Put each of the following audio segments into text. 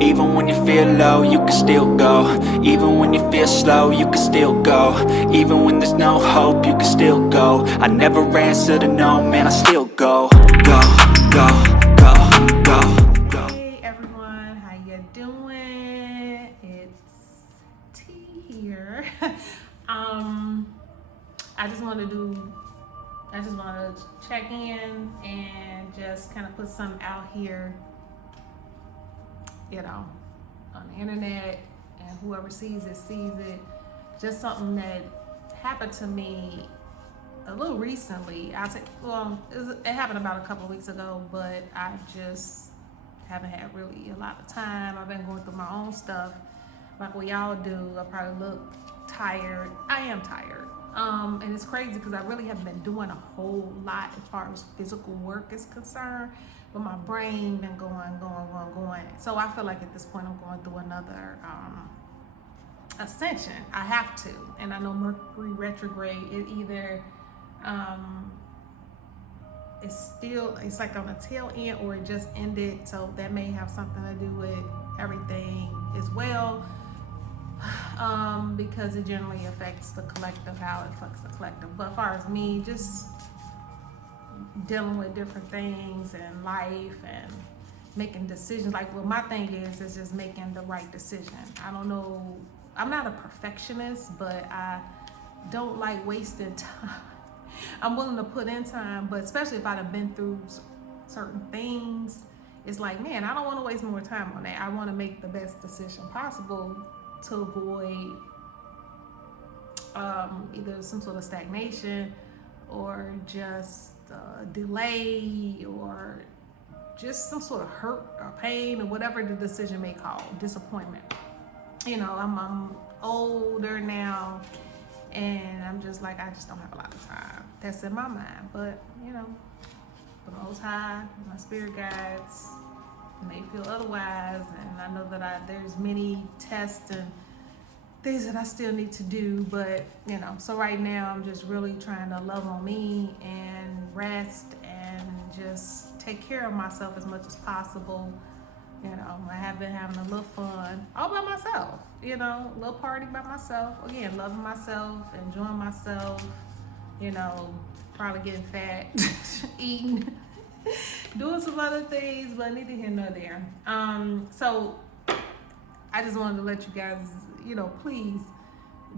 Even when you feel low, you can still go. Even when you feel slow, you can still go. Even when there's no hope, you can still go. I never answer to no, man, I still go. Go, go, go, go, go. Hey everyone, how you doing? It's T here. I just want to check in and just kind of put something out here, on the internet, and whoever sees it. Just something that happened to me a little recently. It happened about a couple of weeks ago, but I just haven't had really a lot of time. I've been going through my own stuff like what y'all do. I probably look tired. I am tired. And it's crazy because I really haven't been doing a whole lot as far as physical work is concerned, but my brain been going. So I feel like at this point I'm going through another ascension. I have to. And I know Mercury retrograde, it either it's like on the tail end or it just ended, so that may have something to do with everything as well, because it generally affects the collective, how it affects the collective. But as far as me, just dealing with different things in life and making decisions, like, well, my thing is just making the right decision. I don't know, I'm not a perfectionist, but I don't like wasting time. I'm willing to put in time, but especially if I've been through certain things, it's like, man, I don't want to waste more time on that. I want to make the best decision possible to avoid either some sort of stagnation or just delay or just some sort of hurt or pain or whatever the decision may cause, disappointment. I'm older now, and I'm just like, I just don't have a lot of time. That's in my mind. But, the Most High, my spirit guides, may feel otherwise. And I know that there's many tests and things that I still need to do. But, so right now I'm just really trying to love on me and rest and just take care of myself as much as possible. I have been having a little fun all by myself, a little party by myself. Again, loving myself, enjoying myself, probably getting fat, eating, doing some other things, but neither here nor there. So I just wanted to let you guys, please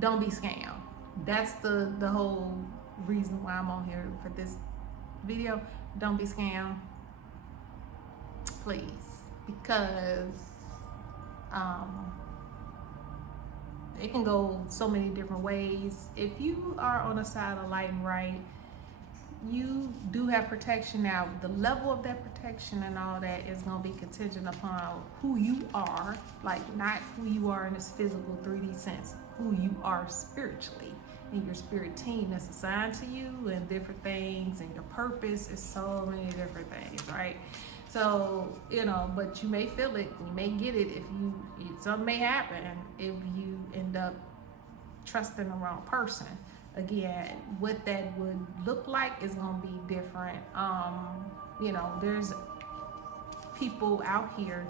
don't be scammed. That's the whole reason why I'm on here for this video. Don't be scammed, please. Because it can go so many different ways. If you are on the side of light and right, you do have protection. Now, the level of that protection and all that is going to be contingent upon who you are, like not who you are in this physical 3D sense, who you are spiritually, and your spirit team that's assigned to you, and different things, and your purpose is so many different things, right? So, but you may feel it, you may get it something may happen if you end up trusting the wrong person. Again, what that would look like is going to be different. There's people out here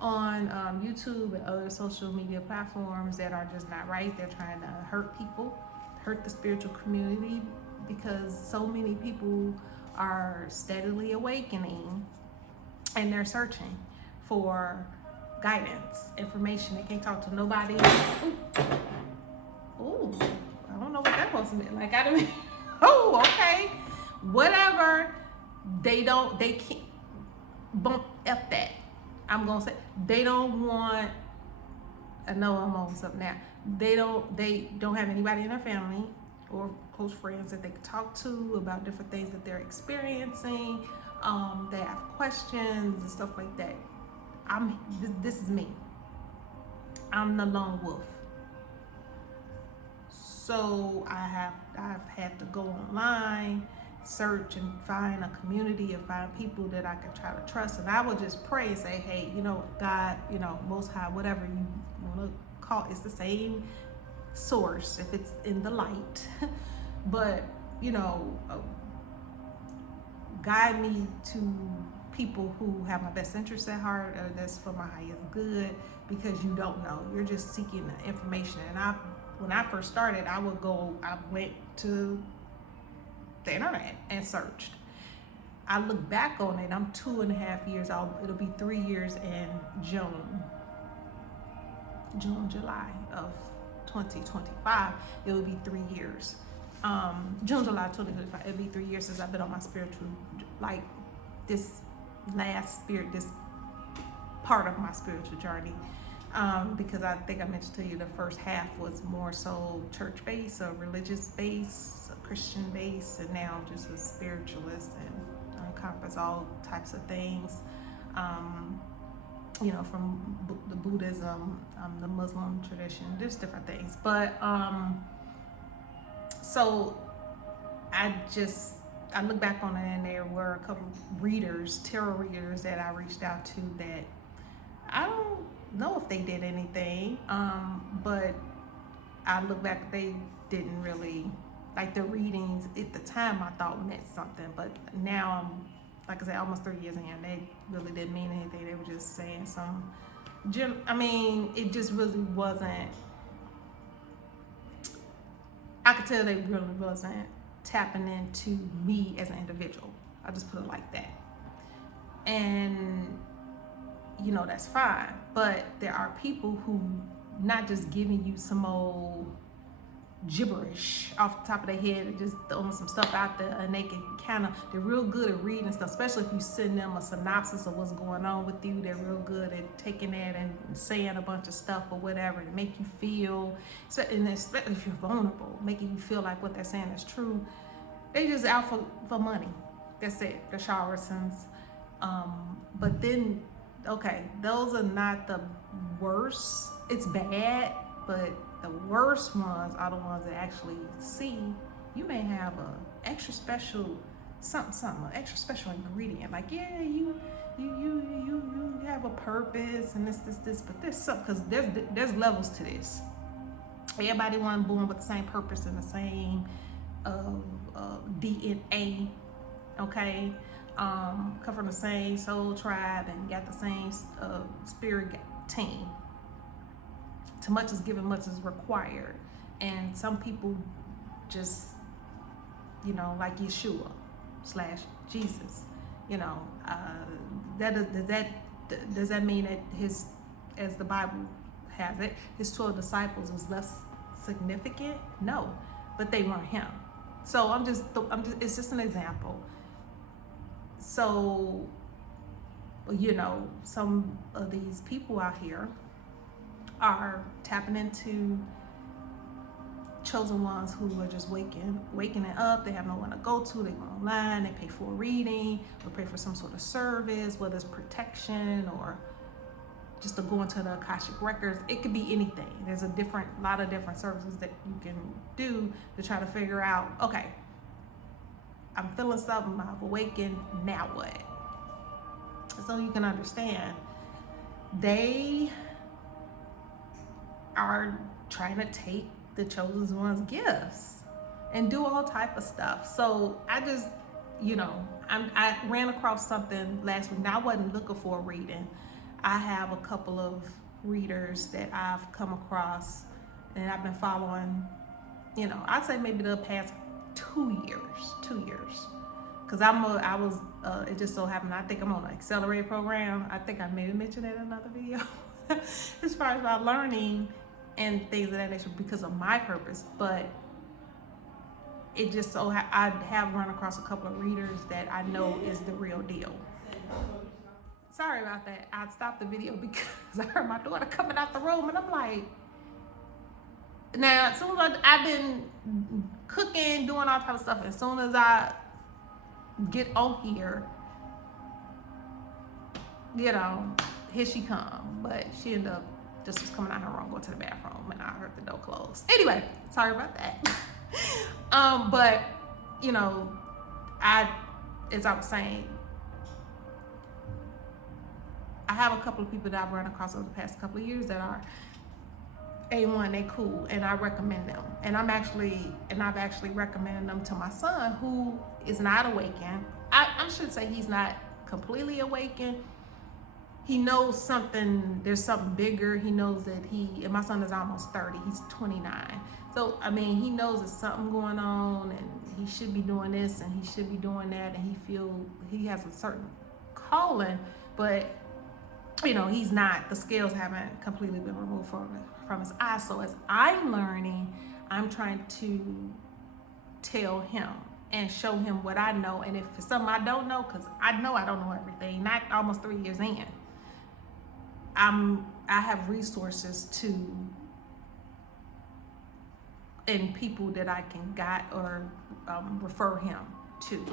on YouTube and other social media platforms that are just not right. They're trying to hurt people, hurt the spiritual community, because so many people are steadily awakening and they're searching for guidance, information. They can't talk to nobody. Ooh, I don't know what that supposed to mean. Like, I don't. Oh, okay, whatever. They can't bump F that. I'm gonna say they don't want. I know I'm on something now. They don't have anybody in their family or close friends that they can talk to about different things that they're experiencing. They have questions and stuff like that. This is me. I'm the lone wolf. So I've had to go online, search and find a community and find people that I can try to trust. And I would just pray and say, hey, God, Most High, whatever you want to call it, it's the same source if it's in the light. But, guide me to people who have my best interests at heart, or that's for my highest good, because you don't know. You're just seeking the information. And when I first started, I went to the internet and searched. I look back on it, I'm 2.5 years old. It'll be 3 years in July of 2025. It will be 3 years. June, July 2025. It'll be 3 years since I've been on my spiritual, like this part of my spiritual journey. Because I think I mentioned to you the first half was more so church-based, or religious-based, Christian-based, and now I'm just a spiritualist and encompass all types of things, from the Buddhism, the Muslim tradition, just different things. But so I look back on it, and there were a couple tarot readers that I reached out to that I don't know if they did anything, but I look back, they didn't really, like the readings at the time I thought meant something, but now I'm, like I said, almost 3 years in, they really didn't mean anything. They were just saying it just really wasn't, I could tell they really wasn't tapping into me as an individual. I'll just put it like that. And that's fine, but there are people who not just giving you some old gibberish off the top of their head and just throwing some stuff out there, and they're real good at reading stuff, especially if you send them a synopsis of what's going on with you. They're real good at taking that and saying a bunch of stuff or whatever to make you feel, and especially if you're vulnerable, making you feel like what they're saying is true. They just out for money. That's it. They're charlatans. But then, okay, those are not the worst. It's bad, but the worst ones are the ones that actually see you may have a extra special something, an extra special ingredient. Like, yeah, you have a purpose and this, but there's something, because there's levels to this. Everybody wasn't born with the same purpose and the same DNA, okay? Come from the same soul tribe and got the same spirit team. Too much is given, much is required. And some people just, like Yeshua / Jesus, does that mean that as the Bible has it, his 12 disciples was less significant? No, but they weren't him. So it's just an example. So, some of these people out here are tapping into chosen ones who are just waking it up. They have no one to go to. They go online, they pay for a reading, or pay for some sort of service, whether it's protection or just to go into the Akashic records. It could be anything. There's a lot of different services that you can do to try to figure out, okay, I'm feeling something, I've awakened, now what? So you can understand, they are trying to take the chosen one's gifts and do all type of stuff. So I just, I ran across something last week. Now I wasn't looking for a reading. I have a couple of readers that I've come across and I've been following, I'd say maybe the past 2 years. Cause it just so happened, I think I'm on an accelerated program. I think I maybe mentioned it in another video as far as about learning and things of that nature because of my purpose. But it just so I have run across a couple of readers that I know is the real deal. Sorry about that. I stopped the video because I heard my daughter coming out the room, and I'm like, now as soon as I've been cooking, doing all type of stuff, as soon as I get on here, here she come. But she ended up just was coming out her room, going to the bathroom, and I heard the door close. Anyway, sorry about that. But as I was saying, I have a couple of people that I've run across over the past couple of years that are A1, they cool, and I recommend them. And I've actually recommended them to my son, who is not awakened. I should say he's not completely awakened, he knows something, there's something bigger. He knows that and my son is almost 30, he's 29. So, I mean, he knows there's something going on and he should be doing this and he should be doing that. And he has a certain calling, but he's not, the scales haven't completely been removed from his eyes. So as I'm learning, I'm trying to tell him and show him what I know. And if it's something I don't know, because I know I don't know everything, not almost 3 years in, I have resources and people that I can guide or refer him to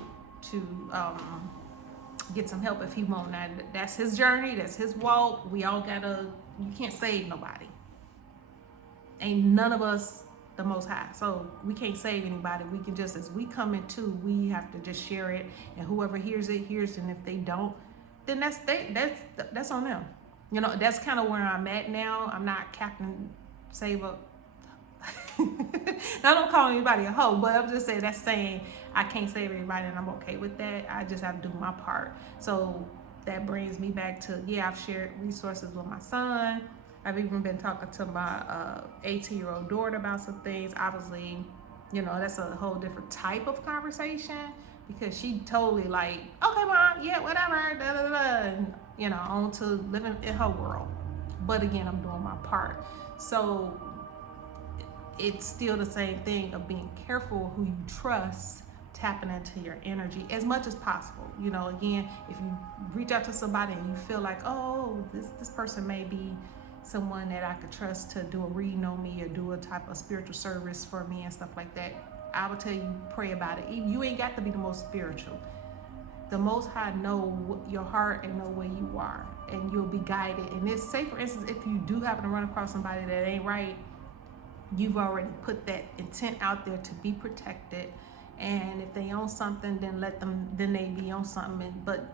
get some help if he won't. Now, that's his journey, that's his walk. We all you can't save nobody. Ain't none of us the Most High, so we can't save anybody. We can just, as we come into, we have to just share it, and whoever hears it, and if they don't, then that's on them. That's kind of where I'm at now. I'm not Captain Save Up. I don't call anybody a hoe, but I'm just saying, that's saying I can't save everybody, and I'm okay with that. I just have to do my part. So that brings me back to, I've shared resources with my son. I've even been talking to my 18-year-old daughter about some things. Obviously, that's a whole different type of conversation, because she totally like, okay, mom, yeah, whatever, da da da, and, on to living in her world. But again, I'm doing my part. So it's still the same thing of being careful who you trust, tapping into your energy as much as possible. Again, if you reach out to somebody and you feel like, oh, this person may be someone that I could trust to do a reading on me or do a type of spiritual service for me and stuff like that, I would tell you, pray about it. You ain't got to be the most spiritual. The Most High know your heart and know where you are, and you'll be guided. And it's, say for instance, if you do happen to run across somebody that ain't right, you've already put that intent out there to be protected. And if they own something, then they be on something, but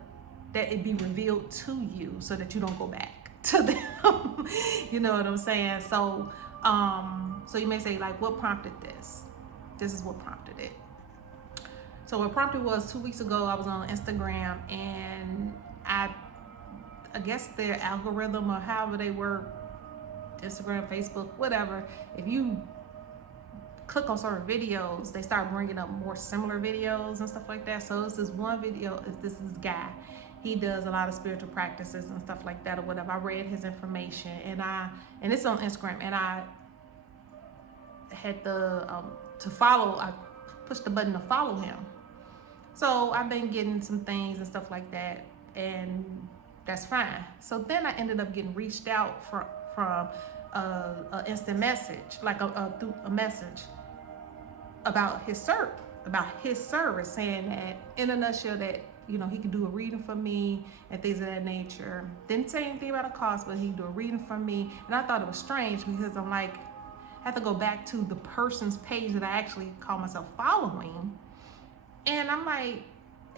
that it be revealed to you so that you don't go back to them. You know what I'm saying? So so you may say, like, what prompted this? This is what prompted it. So what prompted was 2 weeks ago, I was on Instagram, and I guess their algorithm or however they work, Instagram, Facebook, whatever, if you click on certain videos, they start bringing up more similar videos and stuff like that. So it's this one video, this guy, he does a lot of spiritual practices and stuff like that or whatever. I read his information, and it's on Instagram, and I had to follow, I pushed the button to follow him. So I've been getting some things and stuff like that, and that's fine. So then I ended up getting reached out from an instant message, like through a message about his service, saying that in a nutshell that he could do a reading for me and things of that nature. Didn't say anything about a cost, but he'd do a reading for me. And I thought it was strange, because I'm like, I have to go back to the person's page that I actually call myself following, and I'm like,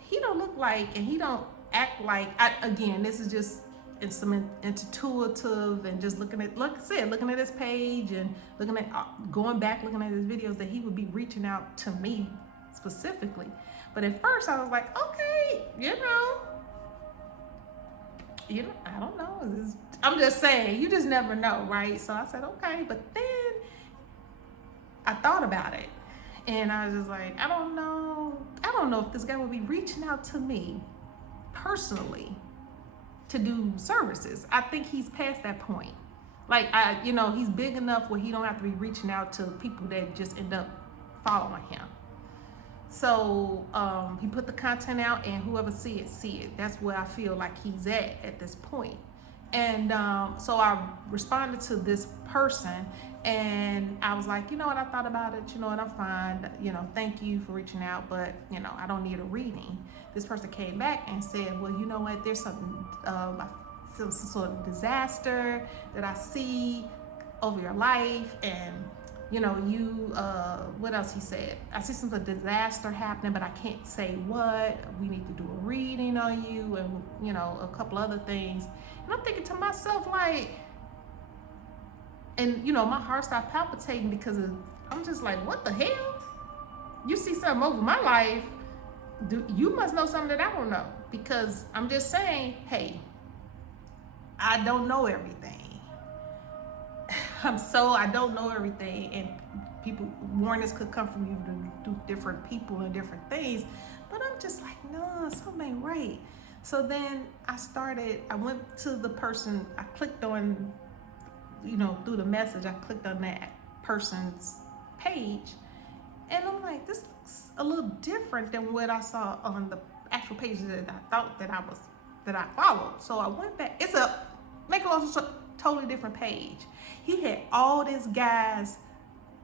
he don't look like, and he don't act like. Again, this is just, it's some intuitive, and just looking at his page and looking at his videos, that he would be reaching out to me specifically. But at first I was like, okay, I don't know. I'm just saying, you just never know, right? So I said, okay. But then I thought about it, and I was just like, I don't know if this guy would be reaching out to me personally to do services. I think he's past that point. Like, he's big enough where he don't have to be reaching out to people that just end up following him. So he put the content out, and whoever see it. That's where I feel like he's at this point. And so I responded to this person, and I was like, what, I thought about it, what, I'm fine, thank you for reaching out, but I don't need a reading. This person came back and said, well, you know what, there's something, some sort of disaster that I see over your life, and what else he said? I see some sort of disaster happening, but I can't say what. We need to do a reading on you, and a couple other things. And I'm thinking to myself, like, and my heart started palpitating, because I'm just like, what the hell? You see something over my life? You must know something that I don't know, because I'm just saying, hey, I don't know everything. I don't know everything, and people, warnings could come from you to do different people and different things, but I'm just like, no, something ain't right. So then I went to the person, I clicked on, through the message, I clicked on that person's page, and I'm like, this looks a little different than what I saw on the actual page that I thought that I followed. So I went back. It's a totally different page. He had all this guy's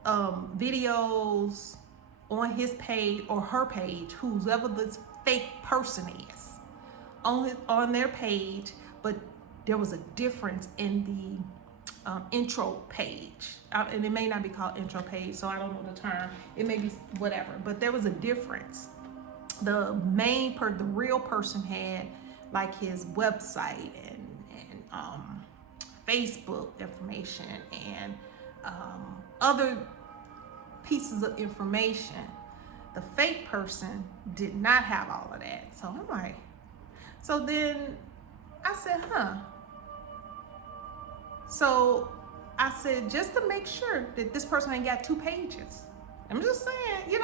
videos on his page or her page, whoever this fake person is, on their page, but there was a difference in the intro page, and it may not be called intro page, so I don't know the term. It may be whatever, but there was a difference. The real person had like his website and Facebook information and other pieces of information. The fake person did not have all of that. So I'm like, so then I said, So I said, just to make sure that this person ain't got 2 pages. I'm just saying,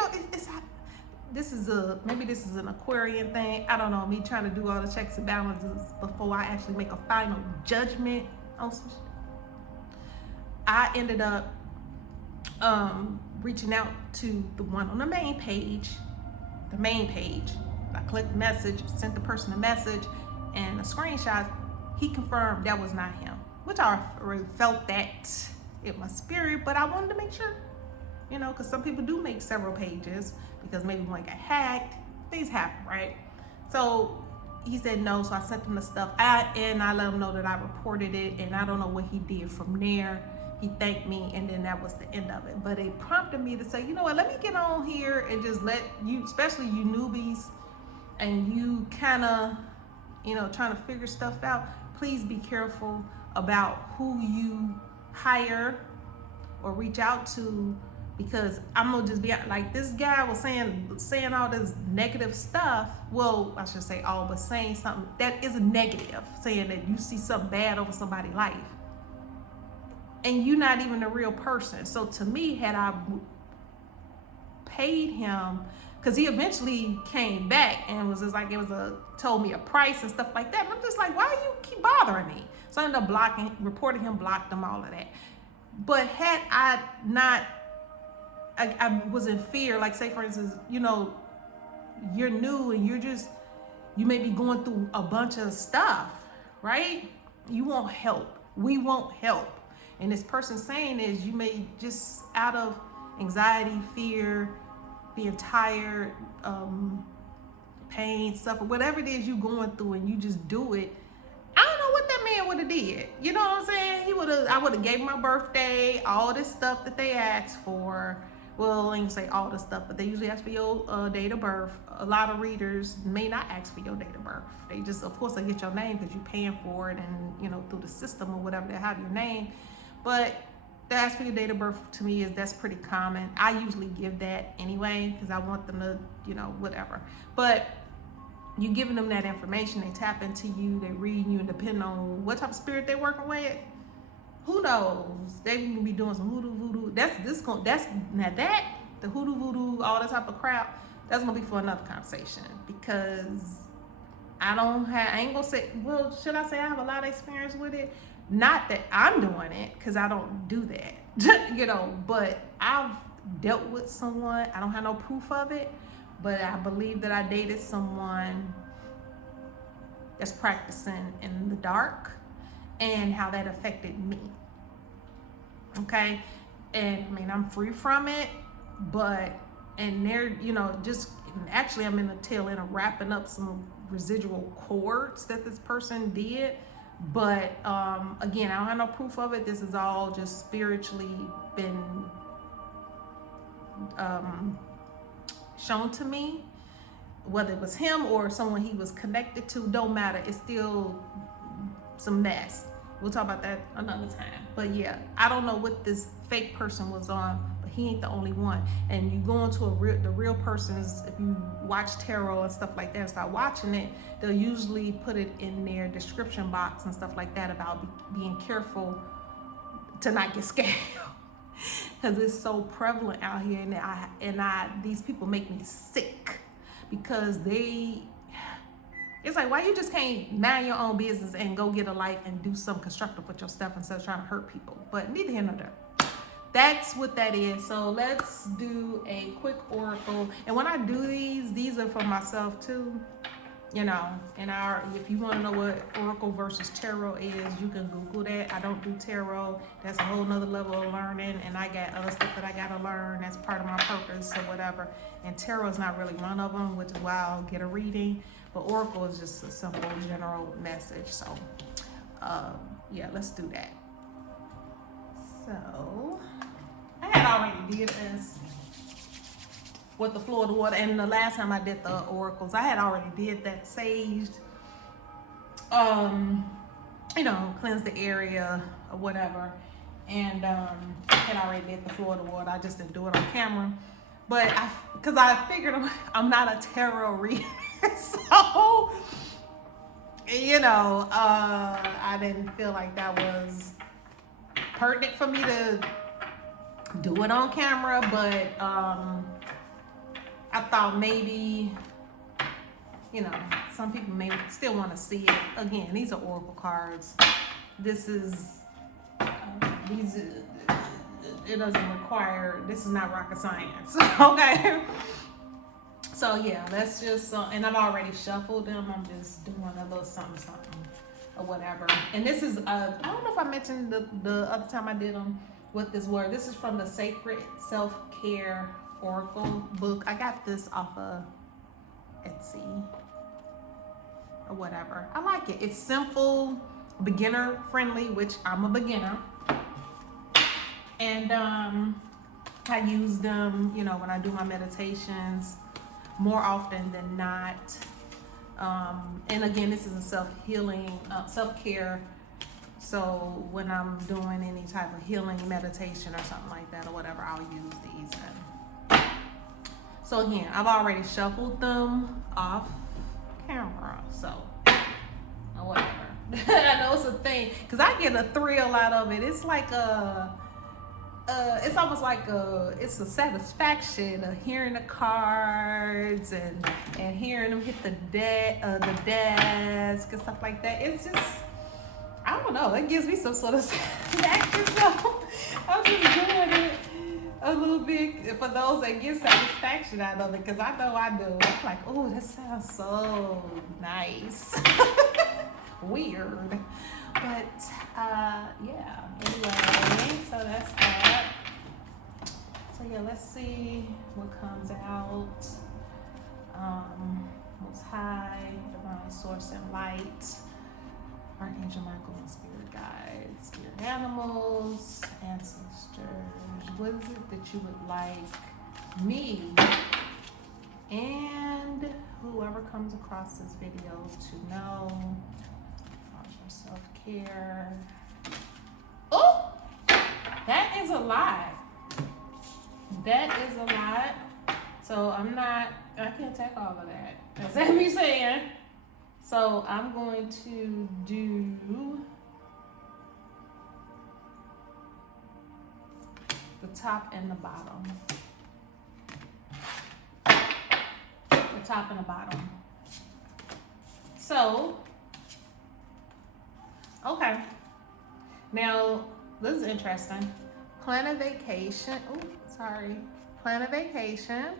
this is an Aquarian thing. I don't know, me trying to do all the checks and balances before I actually make a final judgment on some shit. I ended up reaching out to the one on the main page. I clicked message, sent the person a message and a screenshot. He confirmed that was not him, which I already felt that in my spirit, but I wanted to make sure, because some people do make several pages because maybe one got hacked. Things happen, right? So he said no, so I sent him the stuff, and I let him know that I reported it, and I don't know what he did from there. He thanked me, and then that was the end of it. But it prompted me to say, you know what, let me get on here and just let you, especially you newbies, and you kind of, trying to figure stuff out, please be careful about who you hire or reach out to, because I'm gonna just be like, this guy was saying all this negative stuff. Well, I should say all, but saying something that is negative, saying that you see something bad over somebody's life, and you're not even a real person. So to me, had I paid him, because he eventually came back and was just like, told me a price and stuff like that. And I'm just like, why you keep bothering me? So I ended up reporting him, blocked him, all of that. But had I not, I was in fear, like say for instance, you're new and you may be going through a bunch of stuff, right? You won't help. We won't help. And this person saying is, you may just out of anxiety, fear, being tired, pain, suffer, whatever it is you going through, and you just do it. I don't know what that man would have did. You know what I'm saying? I would have gave him my birthday, all this stuff that they asked for. Well, I ain't say all the stuff, but they usually ask for your date of birth. A lot of readers may not ask for your date of birth. They just, of course, they get your name because you're paying for it, and through the system or whatever, they have your name. But to ask for your date of birth, to me, that's pretty common. I usually give that anyway because I want them to, whatever. But you giving them that information, they tap into you, they read you, and depending on what type of spirit they're working with, who knows? They can be doing some hoodoo voodoo. The hoodoo voodoo, all that type of crap. That's gonna be for another conversation, because I ain't gonna say. Well, should I say I have a lot of experience with it? Not that I'm doing it, because I don't do that, But I've dealt with someone. I don't have no proof of it, but I believe that I dated someone that's practicing in the dark, and how that affected me. Okay, and I'm free from it, and they're, actually I'm in the tail end of wrapping up some residual cords that this person did, but again, I don't have no proof of it. This is all just spiritually been shown to me. Whether it was him or someone he was connected to, don't matter. It's still some mess. We'll talk about that another time. But yeah, I don't know what this fake person was on, but he ain't the only one. And you go into the real person's, if you watch tarot and stuff like that, start watching it, they'll usually put it in their description box and stuff like that about being careful to not get scammed. Because it's so prevalent out here, and these people make me sick because it's like, why you just can't mind your own business and go get a life and do something constructive with your stuff instead of trying to hurt people? But neither here nor there. That's what that is. So let's do a quick oracle. And when I do these are for myself too. You know, if you want to know what oracle versus tarot is, you can Google that. I don't do tarot. That's a whole nother level of learning, and I got other stuff that I got to learn. That's part of my purpose or whatever. And tarot is not really one of them, which is why I'll get a reading. But oracle is just a simple general message. So, yeah, let's do that. So, I had already did this with the Florida water, and the last time I did the oracles, I had already did that saged, you know, cleanse the area or whatever, and had already did the Florida water. I just didn't do it on camera, but because I figured I'm not a tarot reader, so you know, I didn't feel like that was pertinent for me to do it on camera, but I thought maybe, you know, some people may still want to see it. Again, these are oracle cards. This is, it doesn't require, this is not rocket science, okay? So yeah, let's just, and I've already shuffled them. I'm just doing a little something or whatever. And this is, I don't know if I mentioned the other time I did them what this word. This is from the Sacred Self-Care Oracle book. I got this off of Etsy or whatever. I like it. It's simple, beginner friendly, which I'm a beginner. And I use them, you know, when I do my meditations more often than not. And again, this is a self-healing, self-care. So when I'm doing any type of healing meditation or something like that or whatever, I'll use these. So again, I've already shuffled them off camera, so or whatever. I know it's a thing because I get a thrill out of it. It's like it's almost like it's a satisfaction of hearing the cards and hearing them hit the desk and stuff like that. It's just, I don't know, it gives me some sort of satisfaction. So I'm just doing it a little bit for those that get satisfaction out of it, because I know I do. I'm like, oh, that sounds so nice. Weird. But yeah, anyway, so that's that. So yeah, let's see what comes out. Most High, Divine Source and Light, Archangel Michael and Spirit Guides, Spirit Animals, Ancestors. What is it that you would like me and whoever comes across this video to know? Self-care. Oh, that is a lot. That is a lot. So I can't take all of that. That's what me saying. So I'm going to do the top and the bottom. The top and the bottom. So, okay. Now, this is interesting. Plan a vacation. Oh, sorry. Plan a vacation.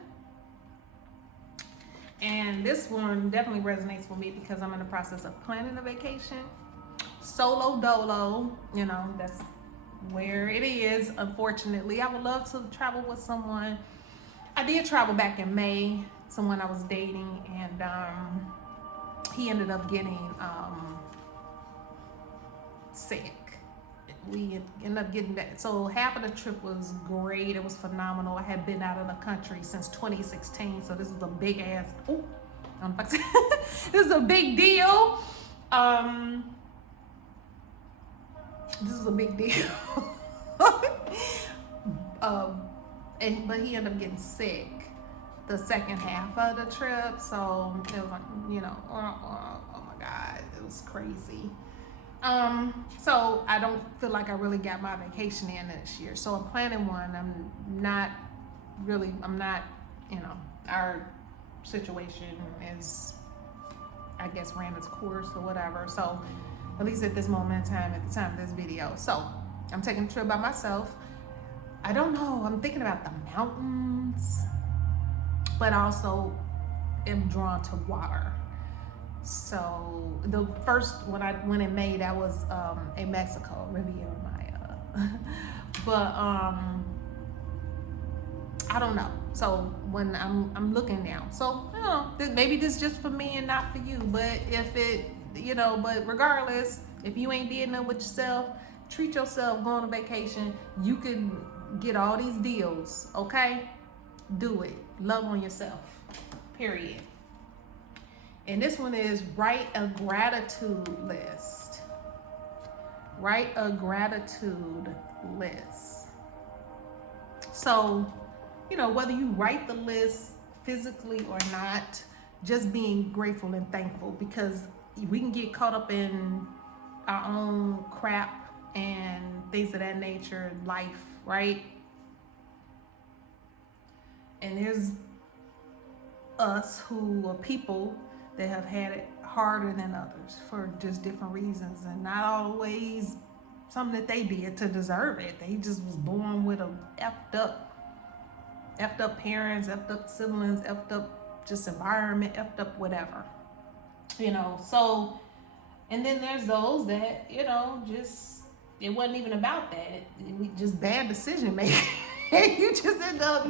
And this one definitely resonates with me because I'm in the process of planning a vacation. Solo dolo, you know, that's where it is, unfortunately. I would love to travel with someone. I did travel back in May, someone I was dating, and he ended up getting sick. We ended up getting that. So half of the trip was great. It was phenomenal. I had been out of the country since 2016. So this was a big ass, this is a big deal. This is a big deal. But he ended up getting sick the second half of the trip. So it was like, oh my God, it was crazy. So I don't feel like I really got my vacation in this year. So I'm planning one. I'm not, our situation is, I guess, ran its course or whatever. So at least at this moment in time, at the time of this video. So I'm taking a trip by myself. I don't know, I'm thinking about the mountains, but also am drawn to water. So the first when I went in May, that was in Mexico, Riviera Maya. But I don't know. So when I'm looking now, so maybe this is just for me and not for you. But if it, but regardless, if you ain't did nothing with yourself, treat yourself, go on a vacation. You can get all these deals, okay? Do it. Love on yourself. Period. And this one is write a gratitude list. Write a gratitude list. So, whether you write the list physically or not, just being grateful and thankful, because we can get caught up in our own crap and things of that nature, life, right? And there's us who are people that have had it harder than others for just different reasons, and not always something that they did to deserve it. They just was born with a effed up parents, effed up siblings, effed up just environment, effed up whatever. So, and then there's those that, just, it wasn't even about that. It just bad decision making. You just end up,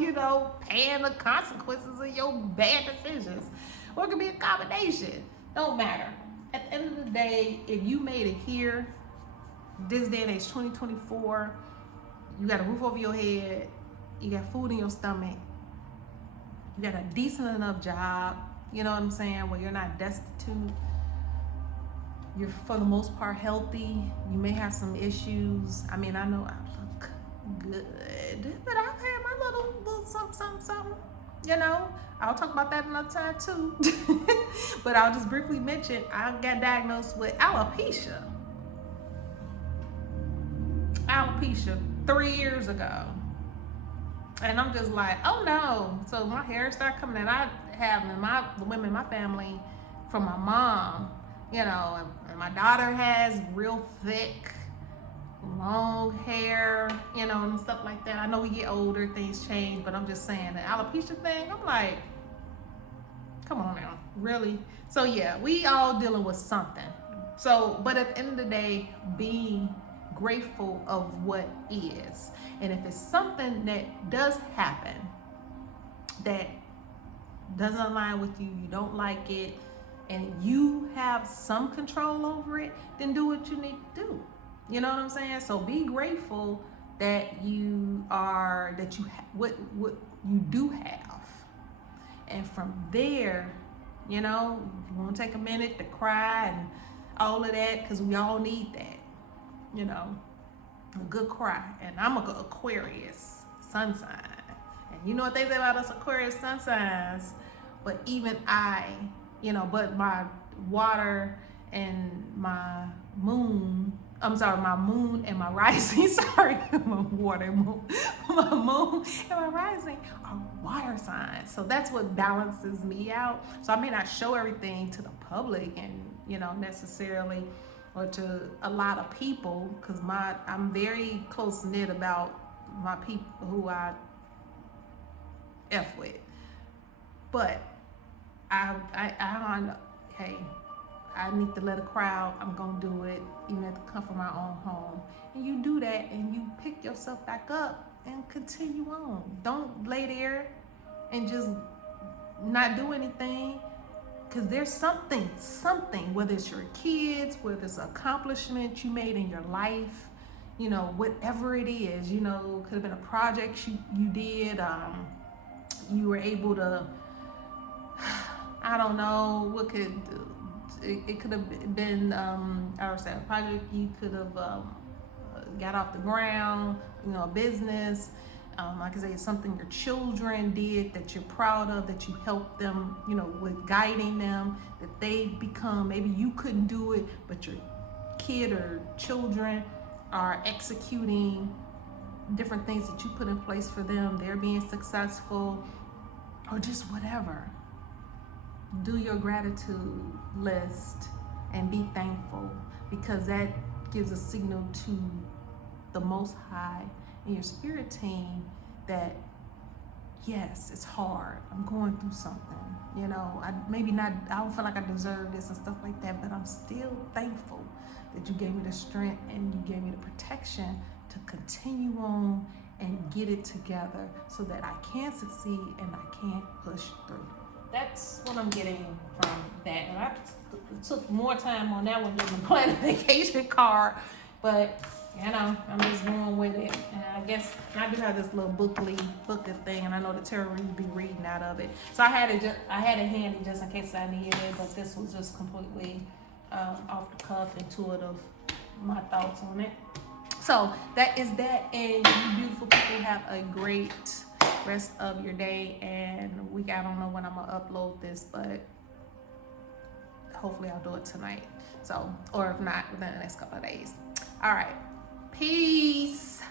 paying the consequences of your bad decisions. Or it could be a combination. Don't matter. At the end of the day, if you made it here, this day and age, 2024, you got a roof over your head, you got food in your stomach, you got a decent enough job, you know what I'm saying, where you're not destitute, you're for the most part healthy, you may have some issues. I mean, I know I look good, but I've had my little something. I'll talk about that another time too. But I'll just briefly mention, I got diagnosed with alopecia 3 years ago. And I'm just like, oh no. So my hair started coming in. I have the women in my family from my mom, and my daughter has real thick, long hair, and stuff like that. I know we get older, things change, but I'm just saying the alopecia thing, I'm like, come on now, really? So yeah, we all dealing with something. So, but at the end of the day, being grateful of what is. And if it's something that does happen that doesn't align with you, you don't like it, and you have some control over it, then do what you need to do. You know what I'm saying? So be grateful that what you do have. And from there, if you want to take a minute to cry and all of that, because we all need that, a good cry. And I'm a Aquarius sun sign. And you know what they say about us Aquarius sun signs? But even but my water and my moon, my moon and my rising, my water and moon, my moon and my rising are water signs. So that's what balances me out. So I may not show everything to the public and, necessarily, or to a lot of people, because I'm very close knit about my people who I F with. But I don't know, hey, I need to let it cry out. I'm gonna do it, even at the comfort of my own home. And you do that, and you pick yourself back up and continue on. Don't lay there and just not do anything, because there's something, whether it's your kids, whether it's an accomplishment you made in your life, whatever it is, could have been a project you did, you were able to, I don't know, what could it could have been, I would say a project you could have got off the ground, a business. Like I say, it's something your children did that you're proud of, that you helped them, with guiding them, that they've become. Maybe you couldn't do it, but your kid or children are executing different things that you put in place for them. They're being successful, or just whatever. Do your gratitude list and be thankful, because that gives a signal to the Most High and your spirit team that yes, it's hard. I'm going through something. I don't feel like I deserve this and stuff like that, but I'm still thankful that you gave me the strength and you gave me the protection to continue on and get it together so that I can succeed and I can push through. That's what I'm getting from that. And I took more time on that one than the plan a vacation card, but I'm just going with it. And I guess I do have this little booklet thing, and I know the tarot readers be reading out of it. So I had it handy just in case I needed it, but this was just completely off the cuff, intuitive, my thoughts on it. So that is that, and you beautiful people have a great rest of your day and week. I don't know when I'm gonna upload this, but hopefully I'll do it tonight. So, or if not, within the next couple of days. All right. Peace.